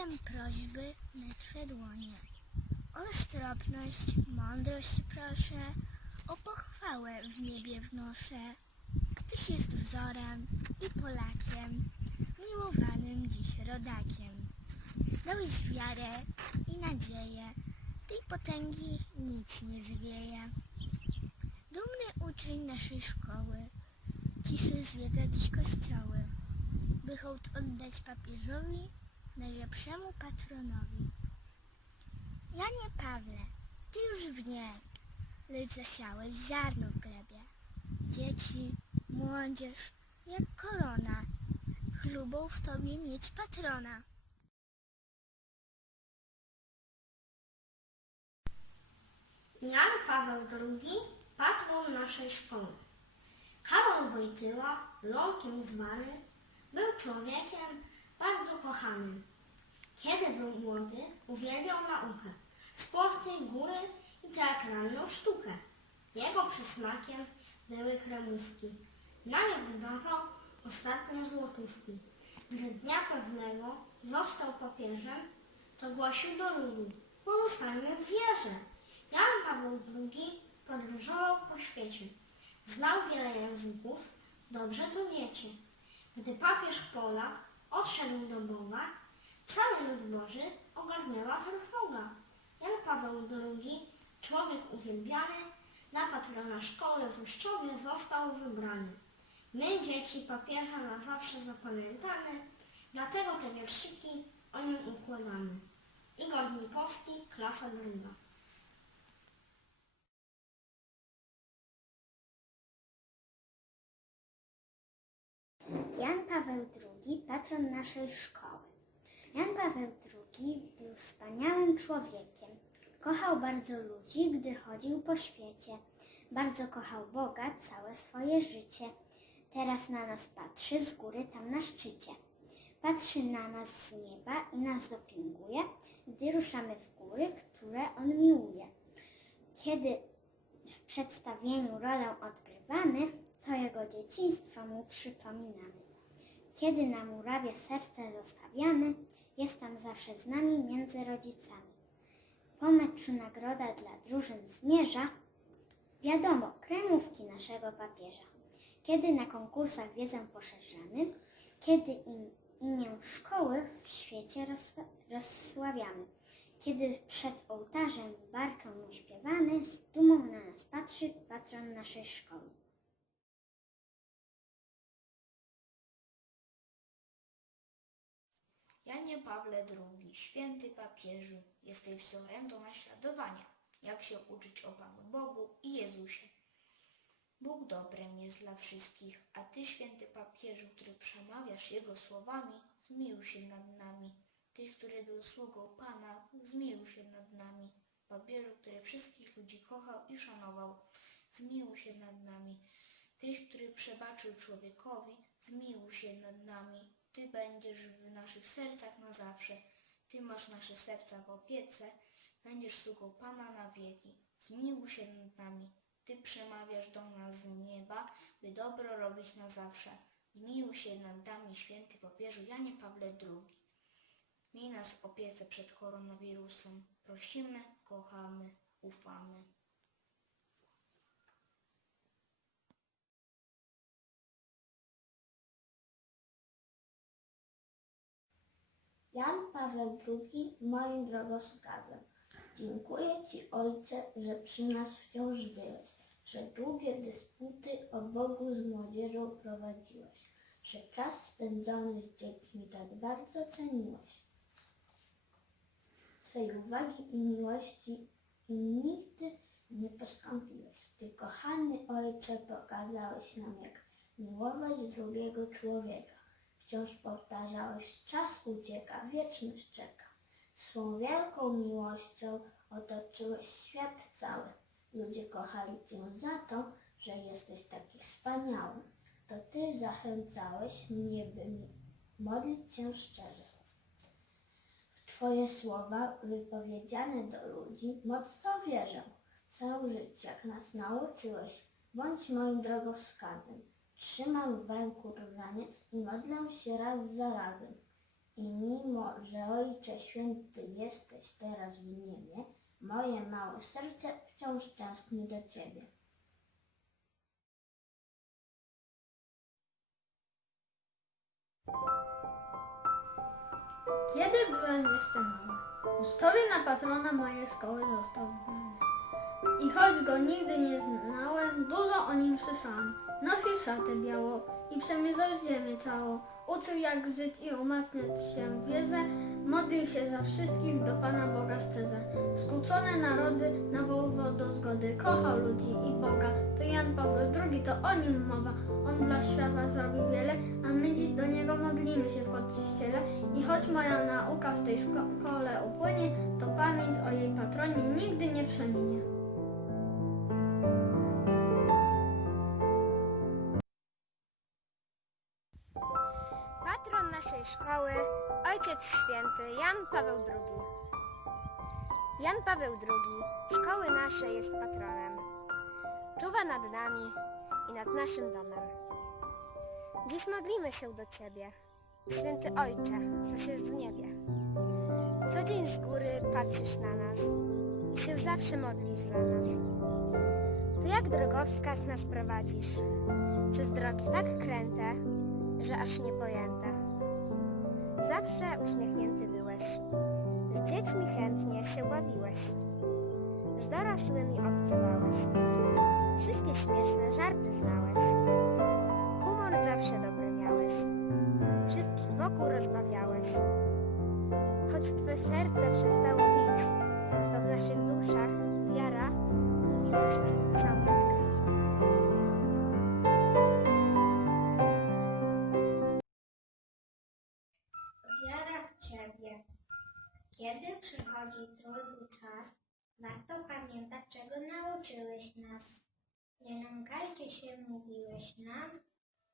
nam prośby na Twe dłonie. O roztropność, mądrość proszę, o pochwałę w niebie wnoszę. Tyś jest wzorem i Polakiem, miłowanym dziś rodakiem. Dałeś wiarę i nadzieję, tej potęgi nic nie zwieje. Dumny uczeń naszej szkoły, ciszy zwiedza dziś kościoły, by hołd oddać papieżowi, najlepszemu patronowi. Janie Pawle, ty już w nie, lecz zasiałeś ziarno w glebie. Dzieci, młodzież, jak korona, chlubą w tobie mieć patrona. Jan Paweł II, patron naszej szkoły. Karol Wojtyła, ląkiem zwany, był człowiekiem bardzo kochanym. Kiedy był młody, uwielbiał naukę, sporty, góry i teatralną sztukę. Jego przysmakiem były kremówki. Na nie wydawał ostatnie złotówki. Gdy dnia pewnego został papieżem, to głosił do ludu, pozostajmy w wierze. Jan Paweł II podróżował po świecie. Znał wiele języków, dobrze to wiecie. Gdy papież Polak odszedł do Boga, cały lud Boży ogarnęła trwoga. Jan Paweł II, człowiek uwielbiany, na patrona szkoły w Uszczowie został wybrany. My, dzieci papieża, na zawsze zapamiętamy, dlatego te wierszyki o nim układamy. Igor Dnipowski, klasa druga. Jan Paweł II, patron naszej szkoły. Jan Paweł II był wspaniałym człowiekiem. Kochał bardzo ludzi, gdy chodził po świecie. Bardzo kochał Boga całe swoje życie. Teraz na nas patrzy z góry tam na szczycie. Patrzy na nas z nieba i nas dopinguje, gdy ruszamy w góry, które On miłuje. Kiedy w przedstawieniu rolę odgrywamy, to jego dzieciństwo mu przypominamy. Kiedy na murawie serce zostawiamy, jest tam zawsze z nami między rodzicami. Po meczu nagroda dla drużyn zmierza, wiadomo, kremówki naszego papieża. Kiedy na konkursach wiedzę poszerzamy, kiedy im imię szkoły w świecie roz, rozsławiamy. Kiedy przed ołtarzem barkę śpiewamy, z dumą na nas patrzy patron naszej szkoły. Janie Pawle II, święty papieżu, jesteś wzorem do naśladowania, jak się uczyć o Panu Bogu i Jezusie. Bóg dobrem jest dla wszystkich, a Ty, święty papieżu, który przemawiasz Jego słowami, zmiłuj się nad nami. Tyś, który był sługą Pana, zmiłuj się nad nami. Papieżu, który wszystkich ludzi kochał i szanował, zmiłuj się nad nami. Tyś, który przebaczył człowiekowi, zmiłuj się nad nami. Ty będziesz w naszych sercach na zawsze. Ty masz nasze serca w opiece. Będziesz sługą Pana na wieki. Zmiłuj się nad nami. Ty przemawiasz do nas z nieba, by dobro robić na zawsze. Zmiłuj się nad nami, święty papieżu Janie Pawle II. Miej nas opiece przed koronawirusem. Prosimy, kochamy, ufamy. Jan Paweł II moim drogowskazem. Dziękuję Ci, Ojcze, że przy nas wciąż byłeś, że długie dysputy o Bogu z młodzieżą prowadziłeś, że czas spędzony z dziećmi tak bardzo ceniłeś. Swej uwagi i miłości im nigdy nie postąpiłeś. Ty, kochany Ojcze, pokazałeś nam, jak miłować drugiego człowieka. Wciąż powtarzałeś, czas ucieka, wieczność czeka. Swą wielką miłością otoczyłeś świat cały. Ludzie kochali Cię za to, że jesteś taki wspaniały. To Ty zachęcałeś mnie, by modlić się szczerze. Twoje słowa wypowiedziane do ludzi mocno wierzę. Chcę żyć, jak nas nauczyłeś. Bądź moim drogowskazem. Trzymam w ręku różaniec i modlę się raz za razem. I mimo, że Ojcze Święty jesteś teraz w niebie, moje małe serce wciąż tęskni do Ciebie. Kiedy byłem jeszcze mały, ustroje na patrona mojej szkoły został wybrany. I choć go nigdy nie znałem, dużo o nim słyszałem. Nosił szatę białą i przemierzał ziemię całą. Uczył jak żyć i umacniać się w wierze, modlił się za wszystkich do Pana Boga szczerze. Skłócone narody nawoływał do zgody, kochał ludzi i Boga. To Jan Paweł II, to o nim mowa. On dla świata zrobił wiele, a my dziś do niego modlimy się w kościele. I choć moja nauka w tej szko- szkole upłynie, to pamięć o jej patronie nigdy nie przeminie. Jan Paweł II. Jan Paweł II szkoły naszej jest patronem. Czuwa nad nami i nad naszym domem. Dziś modlimy się do Ciebie, Święty Ojcze, coś jest w niebie. Co dzień z góry patrzysz na nas i się zawsze modlisz za nas. To jak drogowskaz nas prowadzisz, przez drogi tak kręte, że aż niepojęte. Zawsze uśmiechnięty byłeś. Z dziećmi chętnie się bawiłeś. Z dorosłymi obcowałeś. Wszystkie śmieszne żarty znałeś. Humor zawsze dobry miałeś. Wszystkich wokół rozbawiałeś. Choć twe serce przestało bić, to w naszych duszach wiara i miłość ciągle Ciebie. Kiedy przychodzi trudny czas, warto pamiętać, czego nauczyłeś nas. Nie lękajcie się, mówiłeś nam.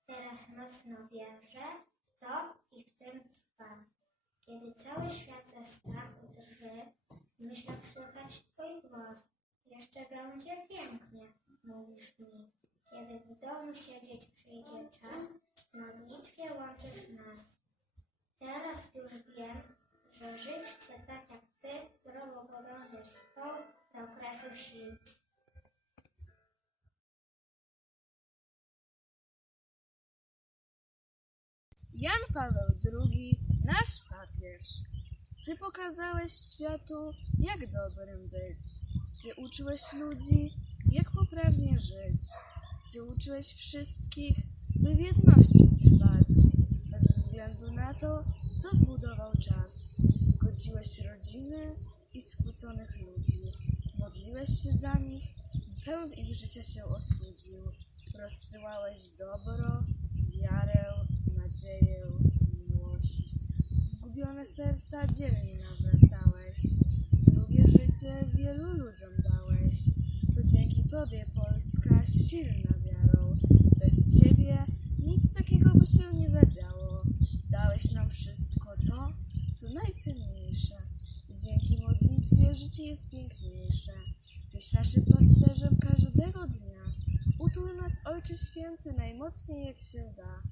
Teraz mocno wierzę w to i w tym trwam. Kiedy cały świat ze strachu drży, w myślach słychać Twój głos. Jeszcze będzie pięknie, mówisz mi. Kiedy w domu siedzieć przyjdzie czas, w modlitwie łączysz nas. Teraz już wiem, że żyć chcę tak jak ty, drogą podążać w do okresu sił. Jan Paweł II, nasz papież. Ty pokazałeś światu, jak dobrym być. Ty uczyłeś ludzi, jak poprawnie żyć. Ty uczyłeś wszystkich, by w jedności trwać, względu na to, co zbudował czas. Godziłeś rodziny i skłóconych ludzi. Modliłeś się za nich, pełen ich życia się ostudził. Rozsyłałeś dobro, wiarę, nadzieję, miłość. Zgubione serca dzielnie nawracałeś. Drugie życie wielu ludziom dałeś. To dzięki Tobie Polska silna wiarą. Bez Ciebie nic takiego by się nie zadziało. Dałeś nam wszystko to, co najcenniejsze. I dzięki modlitwie życie jest piękniejsze. Tyś naszym pasterzem każdego dnia. Utul nas, Ojcze Święty, najmocniej jak się da.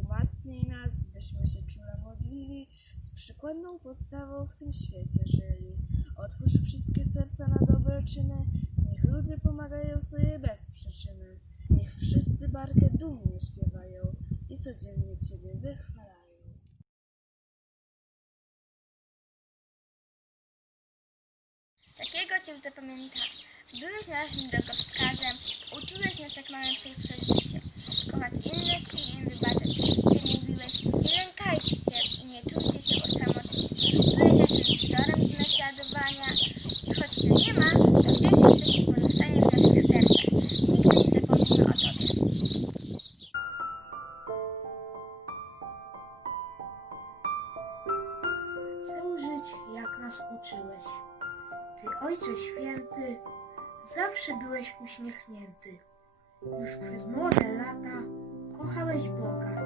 Umacnij nas, byśmy się czule modlili, z przykładną postawą w tym świecie żyli. Otwórz wszystkie serca na dobre czyny, niech ludzie pomagają sobie bez przyczyny. Niech wszyscy barkę dumnie śpiewają i codziennie Ciebie wychwalają. Takiego cię zapamiętam. Byłeś naszym drogowskazem, uczyłeś nas jak mamy przejść przez życie. Kochać innych i im wybaczać. Ty mówiłeś, nie lękajcie uśmiechnięty. Już przez młode lata kochałeś Boga,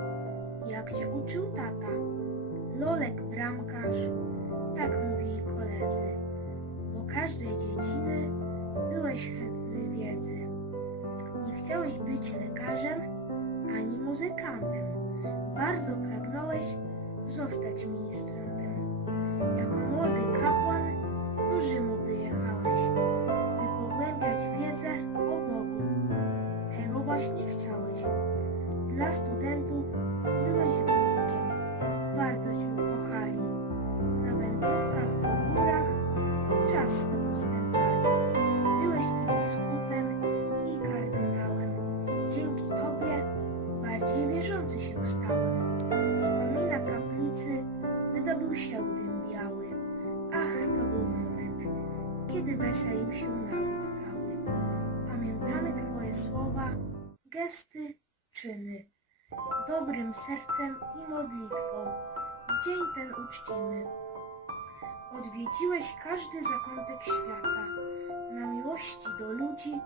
jak cię uczył tata. Lolek bramkarz, tak mówili koledzy. Bo każdej dziedziny byłeś chętny wiedzy. Nie chciałeś być lekarzem ani muzykantem. Bardzo pragnąłeś zostać ministrantem. Jako młody kapłan czyny. Dobrym sercem i modlitwą dzień ten uczcimy. Odwiedziłeś każdy zakątek świata. Na miłości do ludzi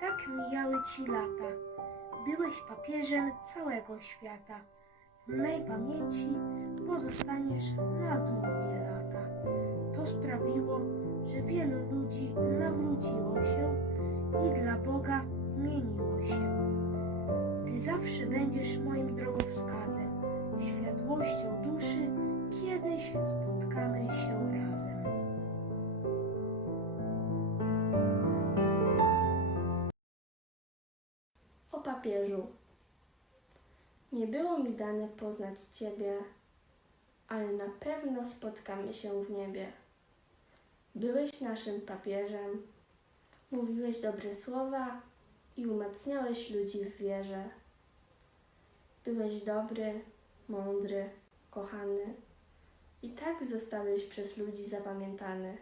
tak mijały ci lata. Byłeś papieżem całego świata. W mej pamięci pozostaniesz na długie lata. To sprawiło, że wielu ludzi nawróciło się i dla Boga zmieniło się. Ty zawsze będziesz moim drogowskazem, światłością duszy, kiedyś spotkamy się razem. O papieżu. Nie było mi dane poznać Ciebie, ale na pewno spotkamy się w niebie. Byłeś naszym papieżem, mówiłeś dobre słowa i umacniałeś ludzi w wierze. Byłeś dobry, mądry, kochany i tak zostałeś przez ludzi zapamiętany.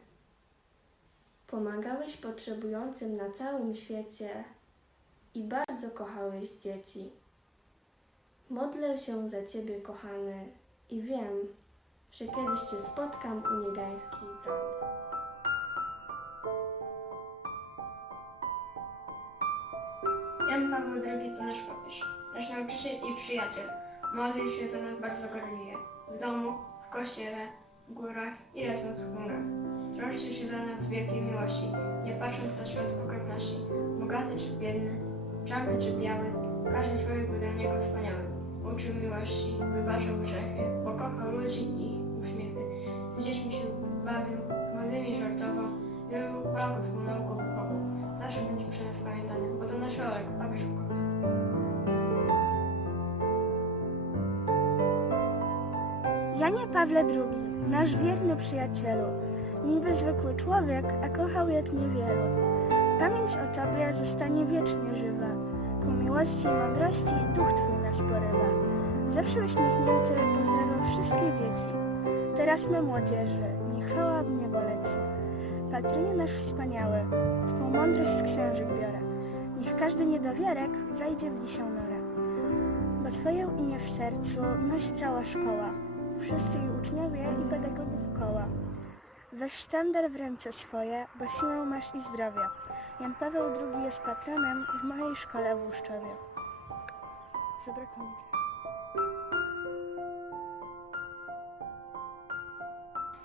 Pomagałeś potrzebującym na całym świecie i bardzo kochałeś dzieci. Modlę się za Ciebie, kochany, i wiem, że kiedyś Cię spotkam u niegańskiej bramy. Jan Paweł II to nasz papież, nasz nauczyciel i przyjaciel. Modlił się za nas bardzo gorliwie. W domu, w kościele, w górach i razem w chmurach. Troszczył się za nas z wielkiej miłości, nie patrząc na świat okropności. Bogaty czy biedny, czarny czy biały, każdy człowiek był dla niego wspaniały. Uczył miłości, wybaczał grzechy, pokochał ludzi i uśmiechy. Z dziećmi się bawił, z młodymi żartował, wielu Polaków mu nauką wychował. Zawsze będzie przy nas pamiętany, bo to nasz Olek, papież ukochany. Janie Pawle II, nasz wierny przyjacielu, niby zwykły człowiek, a kochał jak niewielu. Pamięć o Tobie zostanie wiecznie żywa. Ku miłości i mądrości duch Twój nas porywa. Zawsze uśmiechnięty pozdrawiam wszystkie dzieci. Teraz my młodzieży, niech chwała w niebo leci. Patronie nasz wspaniały, Twą mądrość z księżyc biorę. Niech każdy niedowierek wejdzie w lisią norę. Bo Twoje imię w sercu nosi cała szkoła wszyscy jej uczniowie i pedagogów koła. Weź sztandar w ręce swoje, bo siłę masz i zdrowie. Jan Paweł II jest patronem w mojej szkole w Łuszczowie. Zabrakło mi.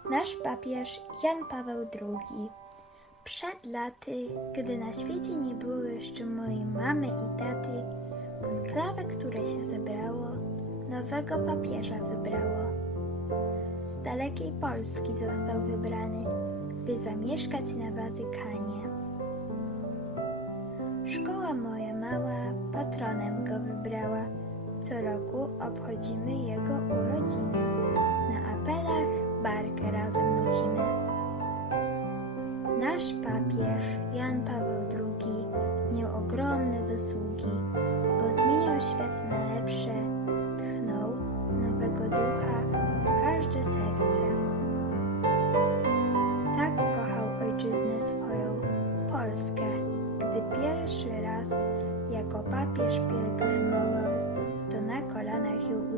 Nasz papież Jan Paweł II. Przed laty, gdy na świecie nie było jeszcze mojej mamy i taty, konklawę, które się zebrało, nowego papieża wybrało. Z dalekiej Polski został wybrany, by zamieszkać na Watykanie. Szkoła moja mała patronem go wybrała. Co roku obchodzimy jego urodziny. Na apelach barkę razem nucimy. Nasz papież Jan Paweł II miał ogromne zasługi, bo zmieniał świat na lepsze, tchnął nowego ducha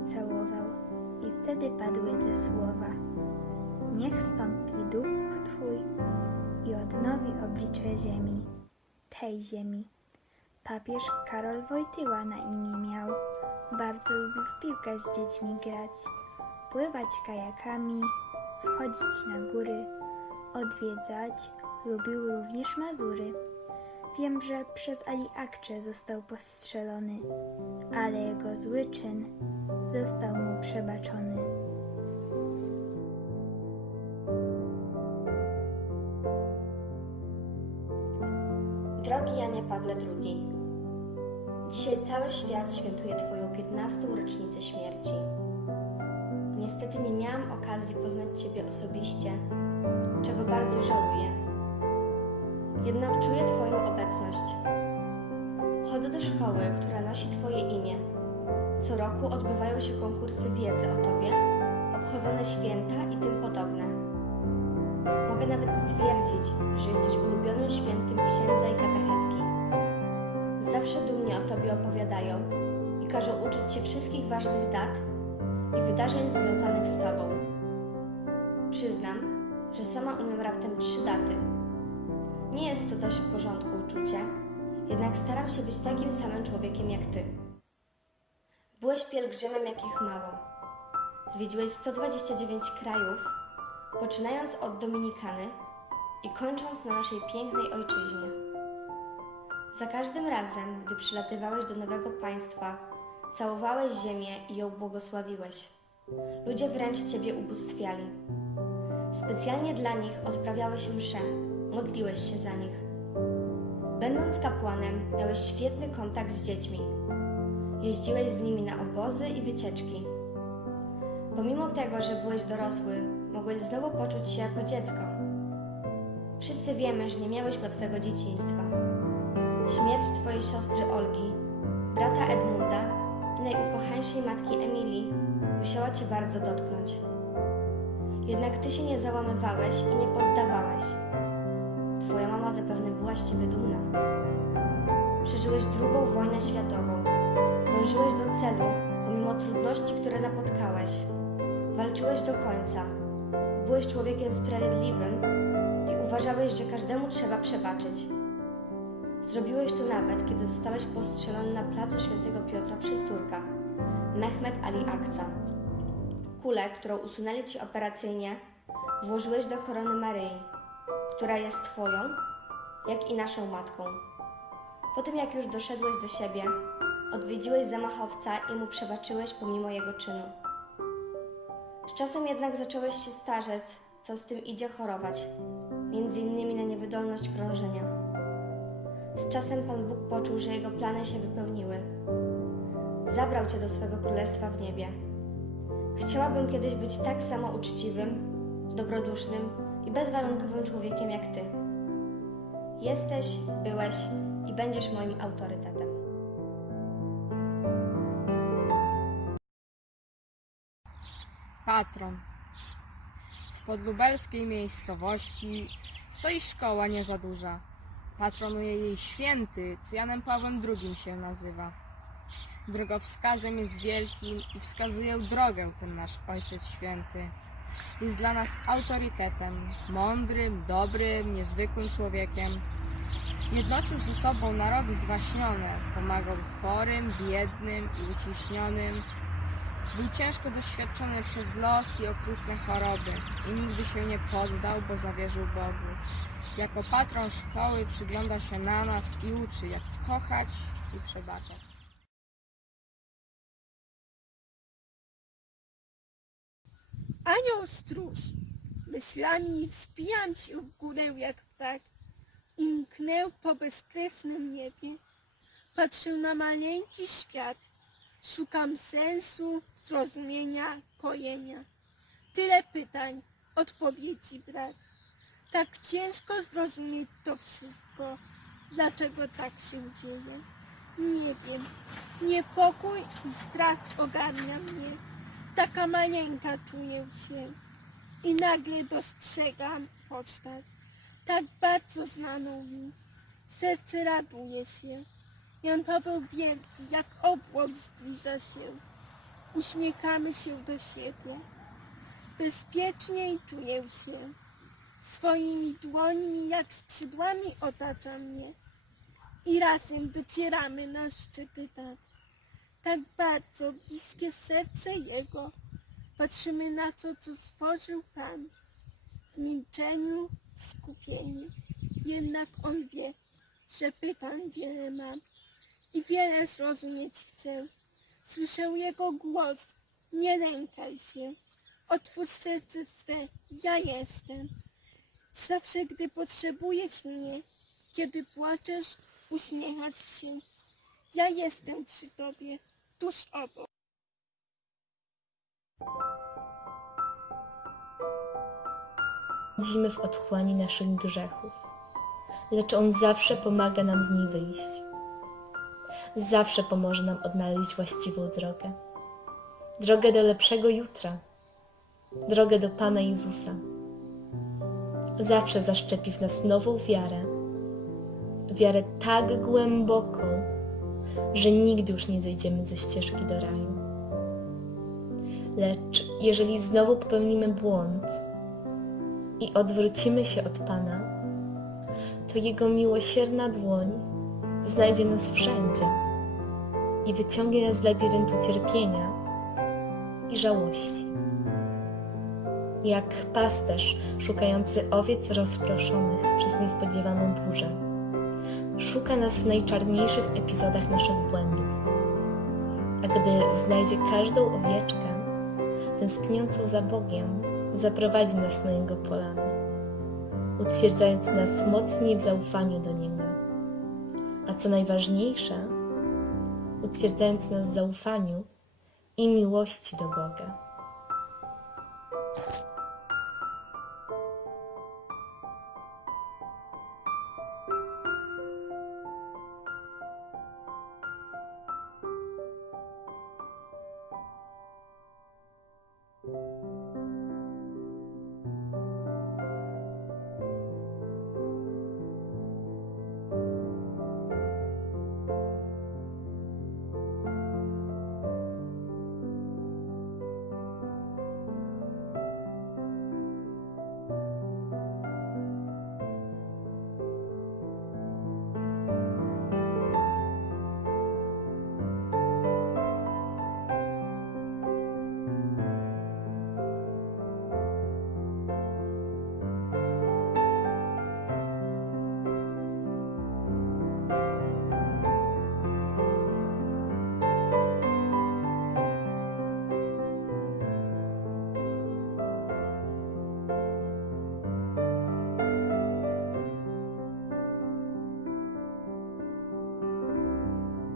ucałował i wtedy padły te słowa. Niech stąpi duch Twój i odnowi oblicze ziemi, tej ziemi. Papież Karol Wojtyła na imię miał. Bardzo lubił w piłkę z dziećmi grać, pływać kajakami, wchodzić na góry, odwiedzać, lubił również Mazury. Wiem, że przez Ali Akcze został postrzelony, ale jego zły czyn został mu przebaczony. Drogi Janie Pawle II, dzisiaj cały świat świętuje Twoją 15. rocznicę śmierci. Niestety nie miałam okazji poznać Ciebie osobiście, czego bardzo żałuję jednak czuję Twoją obecność. Chodzę do szkoły, która nosi Twoje imię. Co roku odbywają się konkursy wiedzy o Tobie, obchodzone święta i tym podobne. Mogę nawet stwierdzić, że jesteś ulubionym świętym księdza i katechetki. Zawsze dumnie o Tobie opowiadają i każą uczyć się wszystkich ważnych dat i wydarzeń związanych z Tobą. Przyznam, że sama umiem raptem trzy daty. Nie jest to dość w porządku uczucie, jednak staram się być takim samym człowiekiem jak Ty. Byłeś pielgrzymem jakich mało. Zwiedziłeś 129 krajów, poczynając od Dominikany i kończąc na naszej pięknej ojczyźnie. Za każdym razem, gdy przylatywałeś do nowego państwa, całowałeś ziemię i ją błogosławiłeś. Ludzie wręcz Ciebie ubóstwiali. Specjalnie dla nich odprawiałeś msze, modliłeś się za nich. Będąc kapłanem, miałeś świetny kontakt z dziećmi. Jeździłeś z nimi na obozy i wycieczki. Pomimo tego, że byłeś dorosły, mogłeś znowu poczuć się jako dziecko. Wszyscy wiemy, że nie miałeś łatwego dzieciństwa. Śmierć twojej siostry Olgi, brata Edmunda i najukochańszej matki Emilii musiała cię bardzo dotknąć. Jednak ty się nie załamywałeś i nie poddawałeś. Twoja mama zapewne była z ciebie dumna. Przeżyłeś drugą wojnę światową. Dążyłeś do celu, pomimo trudności, które napotkałeś. Walczyłeś do końca. Byłeś człowiekiem sprawiedliwym i uważałeś, że każdemu trzeba przebaczyć. Zrobiłeś to nawet, kiedy zostałeś postrzelony na placu Świętego Piotra przez Turka, Mehmet Ali Akca. Kulę, którą usunęli ci operacyjnie, włożyłeś do korony Maryi, która jest Twoją, jak i naszą matką. Po tym, jak już doszedłeś do siebie, odwiedziłeś zamachowca i mu przebaczyłeś pomimo jego czynu. Z czasem jednak zacząłeś się starzeć, co z tym idzie chorować, między innymi na niewydolność krążenia. Z czasem Pan Bóg poczuł, że jego plany się wypełniły. Zabrał cię do swego królestwa w niebie. Chciałabym kiedyś być tak samo uczciwym, dobrodusznym i bezwarunkowym człowiekiem jak ty. Jesteś, byłeś i będziesz moim autorytetem. Patron. W podlubelskiej miejscowości stoi szkoła nie za duża. Patronuje jej święty, co Janem Pawłem II się nazywa. Drogowskazem jest wielkim i wskazuje drogę ten nasz Ojciec Święty. Jest dla nas autorytetem, mądrym, dobrym, niezwykłym człowiekiem. Jednoczył ze sobą narody zwaśnione, pomagał chorym, biednym i uciśnionym, był ciężko doświadczony przez los i okrutne choroby i nigdy się nie poddał, bo zawierzył Bogu. Jako patron szkoły przygląda się na nas i uczy, jak kochać i przebaczać. Anioł stróż, myślami wspijam się w górę jak ptak i mknę po bezkresnym niebie. Patrzę na maleńki świat, szukam sensu, zrozumienia, kojenia. Tyle pytań, odpowiedzi brak. Tak ciężko zrozumieć to wszystko, dlaczego tak się dzieje. Nie wiem, niepokój i strach ogarnia mnie. Taka maleńka czuję się i nagle dostrzegam postać, tak bardzo znaną mi. Serce raduje się. Jan Paweł Wielki jak obłok zbliża się. Uśmiechamy się do siebie. Bezpieczniej czuję się. Swoimi dłońmi jak skrzydłami otacza mnie. I razem docieramy na szczyty tak tak bardzo bliskie serce Jego. Patrzymy na to, co stworzył Pan. W milczeniu, skupieniu. Jednak On wie, że pytań wiele mam i wiele zrozumieć chcę. Słyszę Jego głos. Nie lękaj się. Otwórz serce swe. Ja jestem. Zawsze, gdy potrzebujesz mnie, kiedy płaczesz, uśmiechać się. Ja jestem przy tobie, tuż obok. Chodzimy w otchłani naszych grzechów, lecz On zawsze pomaga nam z nich wyjść. Zawsze pomoże nam odnaleźć właściwą drogę. Drogę do lepszego jutra. Drogę do Pana Jezusa. Zawsze zaszczepi w nas nową wiarę. Wiarę tak głęboką, że nigdy już nie zejdziemy ze ścieżki do raju. Lecz jeżeli znowu popełnimy błąd, i odwrócimy się od Pana, to Jego miłosierna dłoń znajdzie nas wszędzie i wyciągnie nas z labiryntu cierpienia i żałości. Jak pasterz szukający owiec rozproszonych przez niespodziewaną burzę, szuka nas w najczarniejszych epizodach naszych błędów. A gdy znajdzie każdą owieczkę, tęskniącą za Bogiem, zaprowadzi nas na Jego polany, utwierdzając nas mocniej w zaufaniu do Niego. A co najważniejsze, utwierdzając nas w zaufaniu i miłości do Boga.